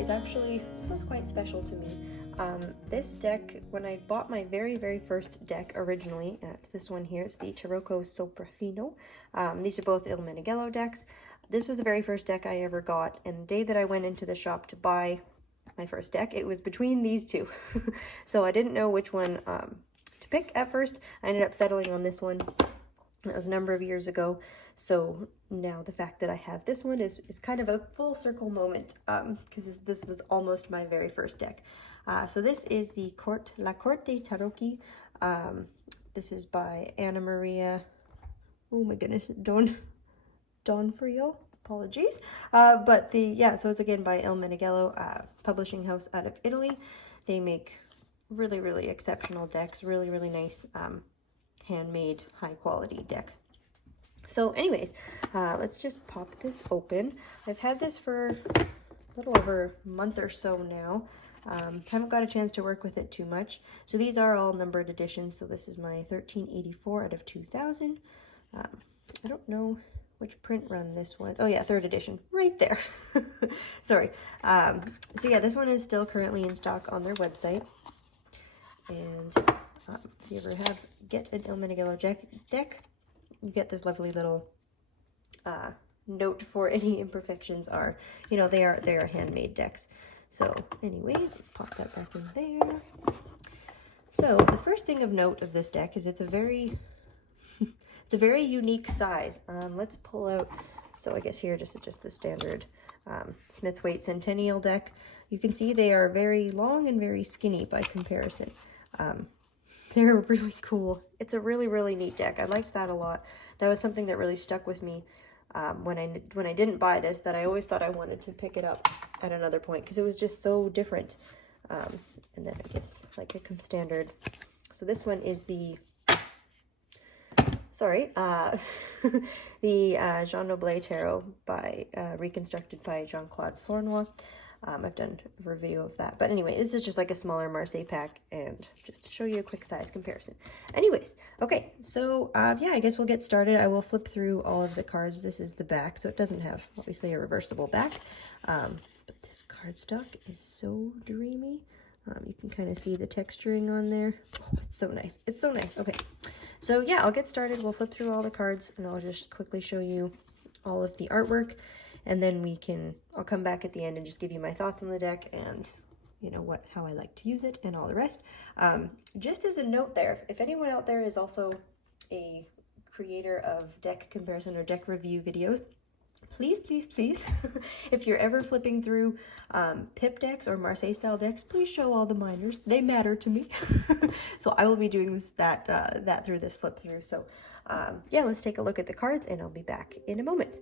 is actually, this is quite special to me. This deck, when I bought my very first deck originally, this one here, it's the Tarocco Sopraffino. These are both Il Meneghello decks. This was the very first deck I ever got, and the day that I went into the shop to buy my first deck, it was between these two. So I didn't know which one to pick at first. I ended up settling on this one. That was a number of years ago. So now the fact that I have this one is kind of a full circle moment, because this was almost my very first deck. So this is the Corte Dei Tarocchi. This is by Anna Maria, oh my goodness, Donofrio, apologies. But so it's again by Il Meneghello, publishing house out of Italy. They make really exceptional decks, really nice handmade high quality decks. So anyways, let's just pop this open. I've had this for a little over a month or so now. Haven't got a chance to work with it too much. So these are all numbered editions. So this is my 1384 out of 2000. I don't know which print run this one. Oh yeah, 3rd edition, right there. Sorry. So yeah, this one is still currently in stock on their website. And if you ever get an Il Meneghello deck, you get this lovely little note for any imperfections are, they are handmade decks. So anyways, let's pop that back in there. So the first thing of note of this deck is it's a very unique size. Let's pull out, so I guess here just the standard Smith-Waite Centennial deck. You can see they are very long and very skinny by comparison. They're really cool. It's a really neat deck. I liked that a lot. That was something that really stuck with me when I didn't buy this, that I always thought I wanted to pick it up at another point because it was just so different. And then I guess like it comes standard. So this one is the the Jean Noblet Tarot by reconstructed by Jean-Claude Flournoy. I've done a review of that. But anyway, this is just like a smaller Marseille pack, and just to show you a quick size comparison. Anyways, okay, so yeah, I guess we'll get started. I will flip through all of the cards. This is the back, so it doesn't have, obviously, a reversible back. But this cardstock is so dreamy. You can kind of see the texturing on there. Oh, it's so nice. It's so nice. Okay, so yeah, I'll get started. We'll flip through all the cards, and I'll just quickly show you all of the artwork. And then I'll come back at the end and just give you my thoughts on the deck and, how I like to use it and all the rest. Just as a note there, if anyone out there is also a creator of deck comparison or deck review videos, please, if you're ever flipping through Pip decks or Marseille style decks, please show all the minors. They matter to me. So I will be doing that through this flip through. So yeah, let's take a look at the cards and I'll be back in a moment.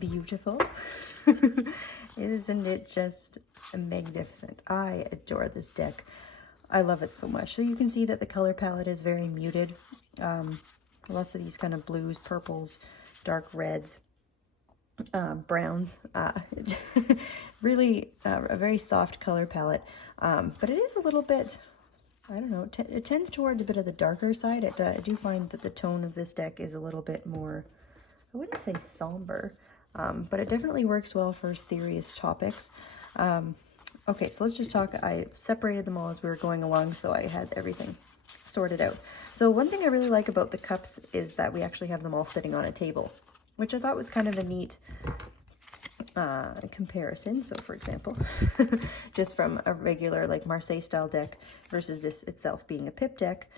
Beautiful. Isn't it just magnificent? I adore this deck. I love it so much. So you can see that the color palette is very muted. Lots of these kind of blues, purples, dark reds, browns. Really a very soft color palette. But it is a little bit, I don't know, it tends towards a bit of the darker side. I do find that the tone of this deck is a little bit more, I wouldn't say somber, but it definitely works well for serious topics. Okay, so let's just talk. I separated them all as we were going along, so I had everything sorted out. So one thing I really like about the cups is that we actually have them all sitting on a table, which I thought was kind of a neat comparison. So for example, just from a regular like Marseille style deck versus this itself being a pip deck,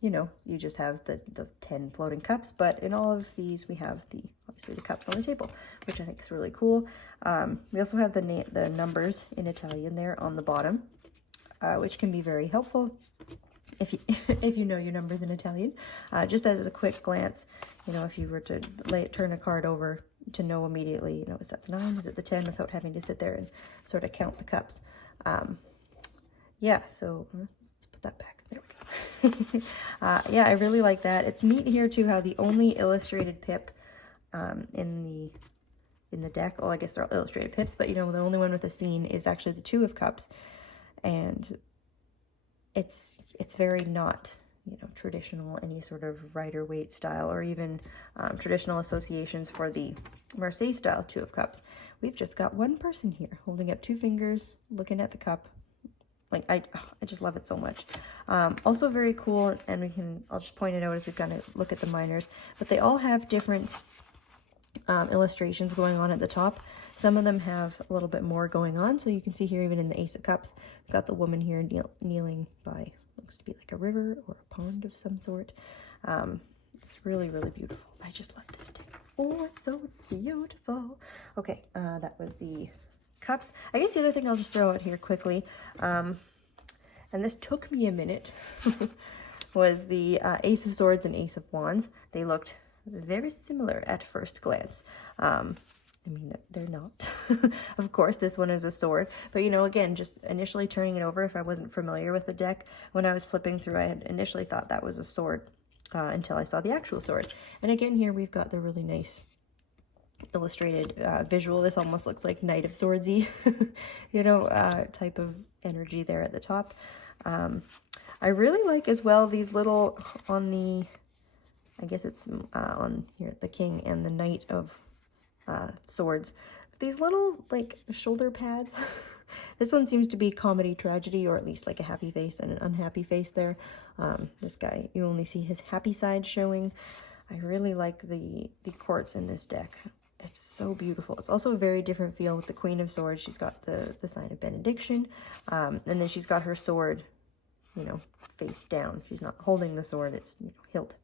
you know, you just have the 10 floating cups, but in all of these we have obviously the cups on the table, which I think is really cool. We also have the numbers in Italian there on the bottom, which can be very helpful if you if you know your numbers in Italian. Just as a quick glance, you know, if you were to turn a card over, to know immediately, you know, is that the 9, is it the 10, without having to sit there and sort of count the cups. Yeah, so let's put that back. There we go. Yeah, I really like that. It's neat here too how the only illustrated pip in the deck, well, I guess they're all illustrated pips, but you know, the only one with a scene is actually the 2 of cups, and it's very not, you know, traditional, any sort of Rider-Waite style, or even traditional associations for the Marseille style 2 of cups. We've just got one person here holding up 2 fingers, looking at the cup. Like, I just love it so much. Also very cool, and I'll just point it out as we've got to look at the minors, but they all have different illustrations going on at the top. Some of them have a little bit more going on, so you can see here, even in the Ace of Cups, we've got the woman here kneeling by, looks to be like a river or a pond of some sort. It's really, really beautiful. I just love this deck. Oh, it's so beautiful. Okay, that was the cups. I guess the other thing I'll just throw out here quickly, and this took me a minute, was the Ace of Swords and Ace of Wands. They looked very similar at first glance. I mean, they're not. Of course, this one is a sword, but you know, again, just initially turning it over, if I wasn't familiar with the deck, when I was flipping through, I had initially thought that was a sword until I saw the actual sword. And again, here we've got the really nice illustrated visual. This almost looks like Knight of Swordsy, you know, type of energy there at the top. I really like as well these little, on the, I guess it's on here, the king and the knight of swords, these little like shoulder pads. This one seems to be comedy tragedy, or at least like a happy face and an unhappy face there. This guy, you only see his happy side showing. I really like the quartz in this deck. It's so beautiful. It's also a very different feel with the Queen of Swords. She's got the sign of benediction, and then she's got her sword, you know, face down. She's not holding the sword, it's, you know, hilt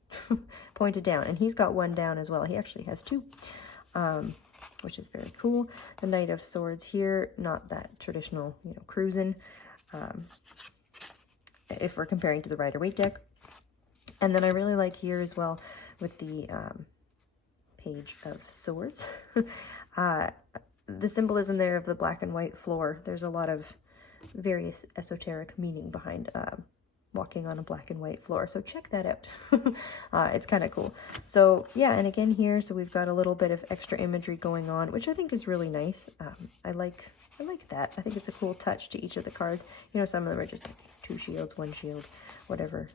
pointed down, and he's got one down as well. He actually has two, which is very cool. The Knight of Swords here, not that traditional, you know, cruising, if we're comparing to the Rider-Waite deck. And then I really like here as well with the Page of Swords. The symbolism there of the black and white floor, there's a lot of various esoteric meaning behind walking on a black and white floor, so check that out. It's kind of cool. So yeah, and again here, so we've got a little bit of extra imagery going on, which I think is really nice. I like that. I think it's a cool touch to each of the cards. You know, some of them are just like 2 shields, 1 shield, whatever.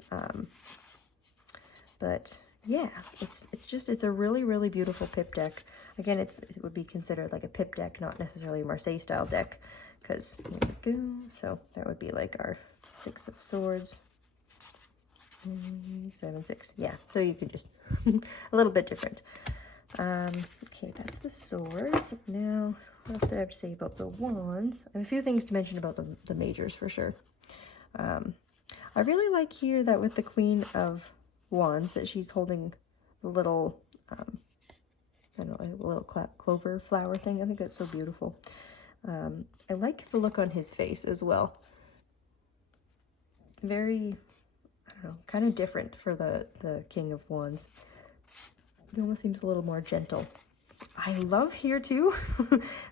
But yeah, it's a really, really beautiful pip deck. Again, it would be considered like a pip deck, not necessarily a Marseille style deck, because here we go. So that would be like our 6 of Swords, 7, 6. Yeah, so you could just a little bit different. Okay, that's the swords. Now, what else did I have to say about the wands? I have a few things to mention about the majors for sure. I really like here that with the Queen of Wands that she's holding the little, I don't know, a little clover flower thing. I think that's so beautiful. I like the look on his face as well. Very, I don't know, kind of different for the King of Wands. He almost seems a little more gentle. I love here too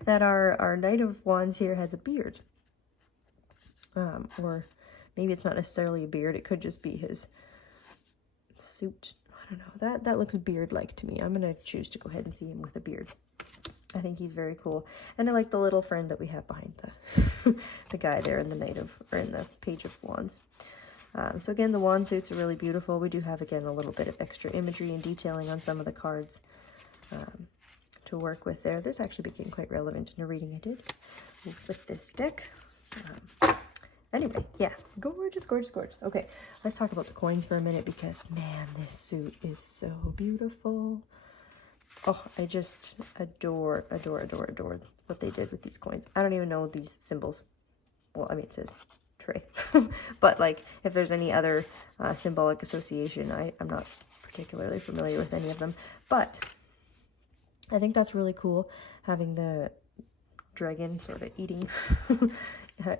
that our Knight of Wands here has a beard. Or maybe it's not necessarily a beard, it could just be his suit. I don't know, that looks beard-like to me. I'm gonna choose to go ahead and see him with a beard. I think he's very cool, and I like the little friend that we have behind the guy there in the in the Page of Wands. So again, the wand suits are really beautiful. We do have again a little bit of extra imagery and detailing on some of the cards to work with there. This actually became quite relevant in a reading I did with this deck. Anyway, yeah, gorgeous, gorgeous, gorgeous. Okay, let's talk about the coins for a minute because, man, this suit is so beautiful. Oh, I just adore what they did with these coins. I don't even know these symbols. Well, I mean, it says tray. But, like, if there's any other symbolic association, I'm not particularly familiar with any of them. But I think that's really cool, having the dragon sort of eating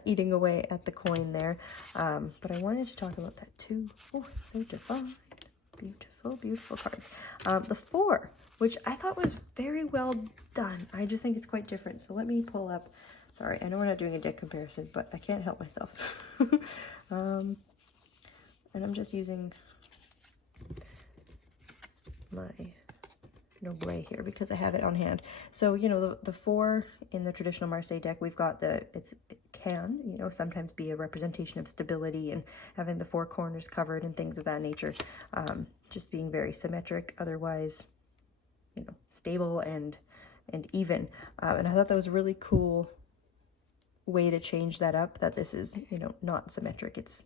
eating away at the coin there. But I wanted to talk about that too. Oh, so divine. Beautiful, beautiful cards. The 4, which I thought was very well done. I just think it's quite different. So let me pull up. Sorry, I know we're not doing a deck comparison, but I can't help myself. And I'm just using my Noble here because I have it on hand. So, you know, the 4 in the traditional Marseille deck, we've got it can, you know, sometimes be a representation of stability and having the 4 corners covered and things of that nature. Just being very symmetric, otherwise, you know, stable and even. And I thought that was a really cool way to change that up, that this is, you know, not symmetric, it's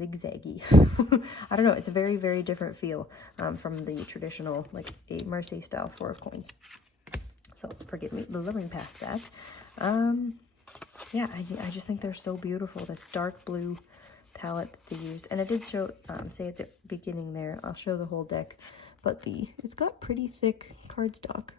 zigzaggy. I don't know, it's a very, very different feel from the traditional, like, a Marseille style 4 of coins. So forgive me blowing past that. Yeah, I just think they're so beautiful, this dark blue palette that they used. And I did show, say at the beginning there, I'll show the whole deck, but it's got pretty thick cardstock.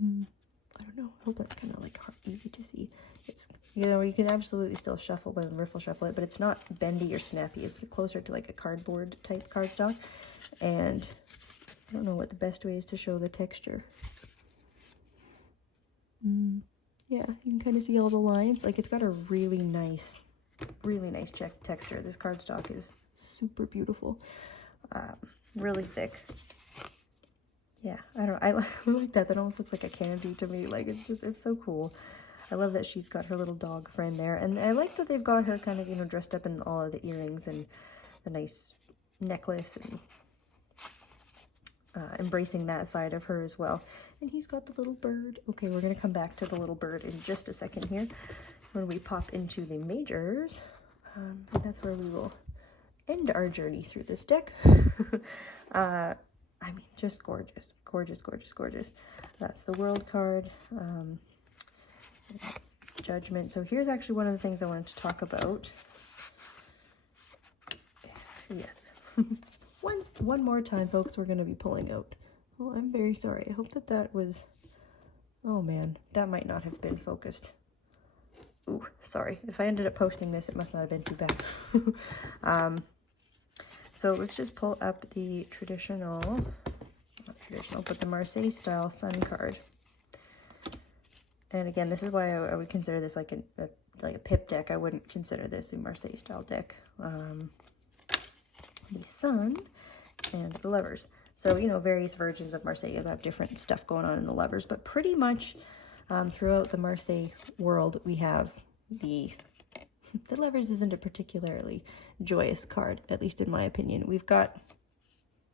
I don't know, I hope that's kind of like easy to see. It's, you know, you can absolutely still shuffle and riffle shuffle it, but it's not bendy or snappy. It's closer to like a cardboard type cardstock. And I don't know what the best way is to show the texture. Yeah, you can kind of see all the lines. Like, it's got a really nice texture. This cardstock is super beautiful. Really thick. Yeah, I like that. That almost looks like a candy to me. Like, it's so cool. I love that she's got her little dog friend there. And I like that they've got her kind of, you know, dressed up in all of the earrings and the nice necklace and embracing that side of her as well. And he's got the little bird. Okay, we're going to come back to the little bird in just a second here when we pop into the majors. And that's where we will end our journey through this deck. I mean, just gorgeous. Gorgeous, gorgeous, gorgeous. That's the World card. Judgment. So here's actually one of the things I wanted to talk about. Yes. One more time, folks, we're going to be pulling out. Oh, I'm very sorry. I hope that that was... Oh, man. That might not have been focused. Ooh, sorry. If I ended up posting this, it must not have been too bad. So let's just pull up the traditional, not traditional, but the Marseille style Sun card. And again, this is why I would consider this like a pip deck. I wouldn't consider this a Marseille style deck. The Sun and the Lovers. So, you know, various versions of Marseille have different stuff going on in the Lovers, but pretty much throughout the Marseille world, we have the Lovers isn't a particularly joyous card, at least in my opinion. We've got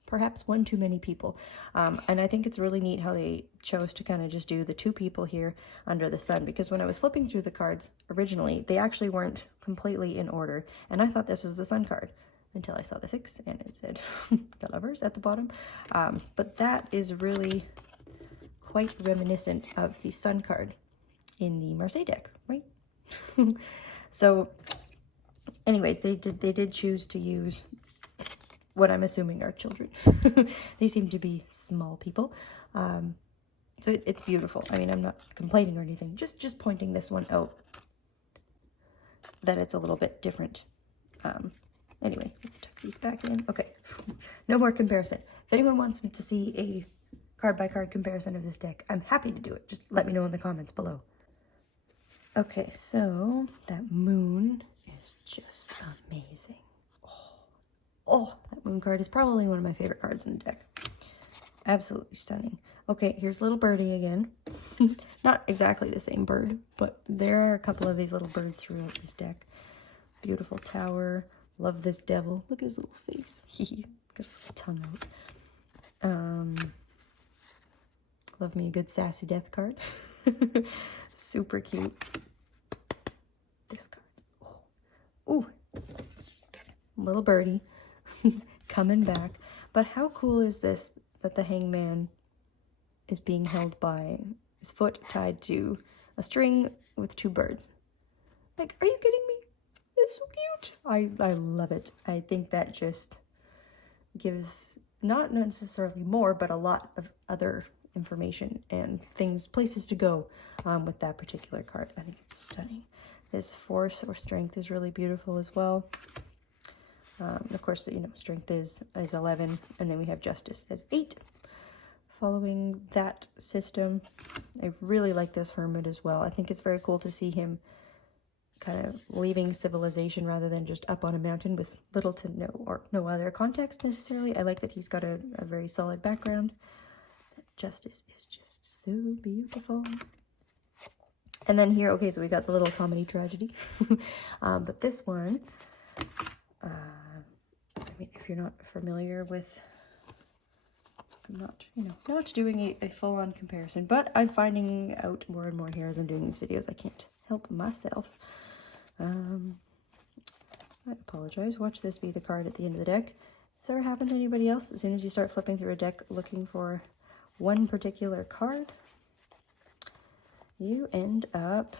perhaps one too many people. And I think it's really neat how they chose to kind of just do the two people here under the sun, because when I was flipping through the cards originally, they actually weren't completely in order. And I thought this was the Sun card until I saw the 6 and it said the Lovers at the bottom. But that is really quite reminiscent of the Sun card in the Marseille deck, right? So anyways, they did choose to use what I'm assuming are children. They seem to be small people. So it's beautiful. I mean, I'm not complaining or anything, just pointing this one out, that it's a little bit different. Anyway, let's tuck these back in. Okay, no more comparison. If anyone wants to see a card-by-card comparison of this deck, I'm happy to do it. Just let me know in the comments below. Okay, so that moon is just amazing. Oh, that moon card is probably one of my favorite cards in the deck. Absolutely stunning. Okay, here's little birdie again. Not exactly the same bird, but there are a couple of these little birds throughout this deck. Beautiful tower. Love this devil. Look at his little face. He's got his tongue out. Love me a good sassy death card. Super cute. This card. Oh. Ooh. Little birdie. Coming back. But how cool is this that the hangman is being held by his foot tied to a string with two birds? Like, are you kidding me? It's so cute. I love it. I think that just gives not necessarily more, but a lot of other information and things, places to go with that particular card. I think it's stunning. This force or strength is really beautiful as well. Of course, you know, strength is 11, and then we have justice as 8. Following that system, I really like this hermit as well. I think it's very cool to see him kind of leaving civilization rather than just up on a mountain with little to no other context necessarily. I like that he's got a very solid background. Justice is just so beautiful. And then here, okay, so we got the little comedy tragedy. But this one, I mean, if you're not familiar with, I'm not, you know, not doing a full-on comparison, but I'm finding out more and more here as I'm doing these videos. I can't help myself. I apologize. Watch this be the card at the end of the deck. Has this ever happened to anybody else? As soon as you start flipping through a deck looking for one particular card, you end up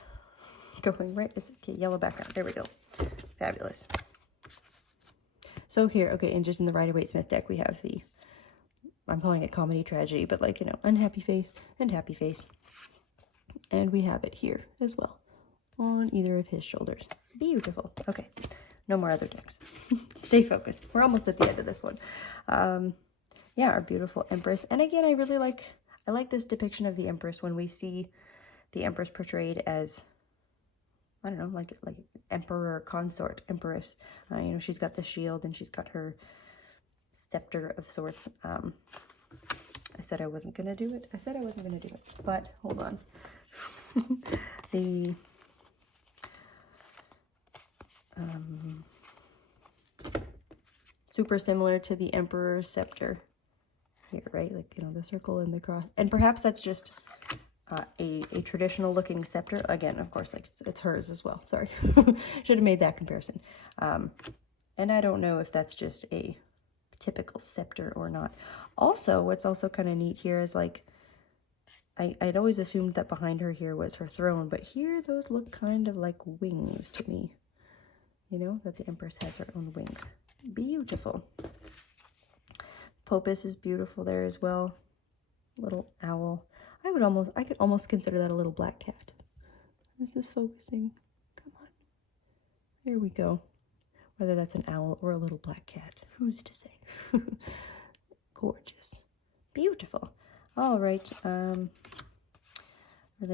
going right. It's a yellow background. There we go. Fabulous. So here, okay, and just in the Rider-Waite-Smith deck, we have the, I'm calling it comedy tragedy, but like, you know, unhappy face and happy face. And we have it here as well on either of his shoulders. Beautiful. Okay, no more other decks. Stay focused. We're almost at the end of this one. Yeah, our beautiful Empress. And again, I really like, I like this depiction of the Empress when we see the Empress portrayed as, I don't know, like emperor, consort, empress. You know, she's got the shield and she's got her scepter of sorts. I said I wasn't going to do it. I said I wasn't going to do it, but hold on. the super similar to the Emperor's Scepter here, right? Like, you know, the circle and the cross. And perhaps that's just a traditional looking scepter. Again, of course, like it's hers as well. Sorry. Should have made that comparison. And I don't know if that's just a typical scepter or not. Also, what's also kind of neat here is like, I'd always assumed that behind her here was her throne, but here those look kind of like wings to me. You know, that the Empress has her own wings. Beautiful. Popus is beautiful there as well. Little owl. I could almost consider that a little black cat. Is this focusing? Come on. There we go. Whether that's an owl or a little black cat, who's to say? Gorgeous. Beautiful. All right. Really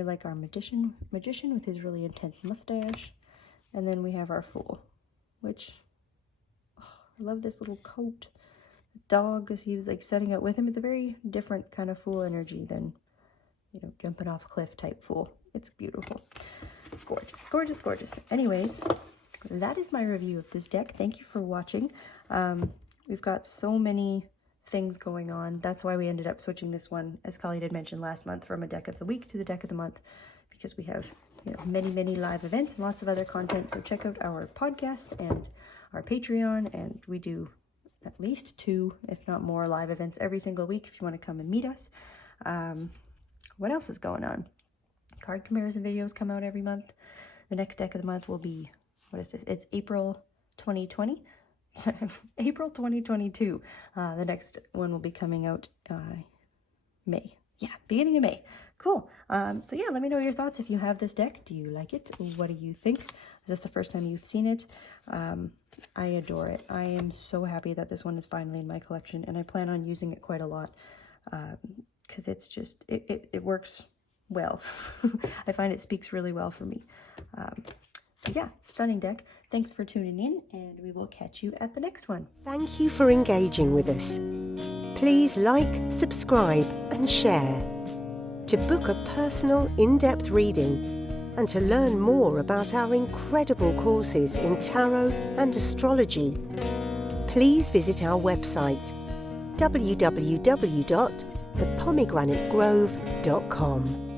like our magician with his really intense mustache. And then we have our fool, which, oh, I love this little coat. The dog, as he was like setting out with him, it's a very different kind of fool energy than, you know, jumping off a cliff type fool. It's beautiful. Gorgeous, gorgeous, gorgeous. Anyways, that is my review of this deck. Thank you for watching. We've got so many things going on. That's why we ended up switching this one, as Kali did mention last month, from a deck of the week to the deck of the month, because we have, you know, many live events and lots of other content. So check out our podcast and our Patreon, and we do at least 2, if not more, live events every single week if you want to come and meet us. What else is going on? Card comparison videos come out every month. The next deck of the month will be, what is this? It's April 2020. April 2022. The next one will be coming out May. Yeah, beginning of May. Cool. So yeah, let me know your thoughts. If you have this deck, do you like it? What do you think? Is this the first time you've seen it? I adore it. I am so happy that this one is finally in my collection, and I plan on using it quite a lot because it's just, it works well. I find it speaks really well for me. Yeah, stunning deck. Thanks for tuning in, and we will catch you at the next one. Thank you for engaging with us. Please like, subscribe and share. To book a personal, in-depth reading and to learn more about our incredible courses in tarot and astrology, please visit our website www.thepomegranate.grove.com.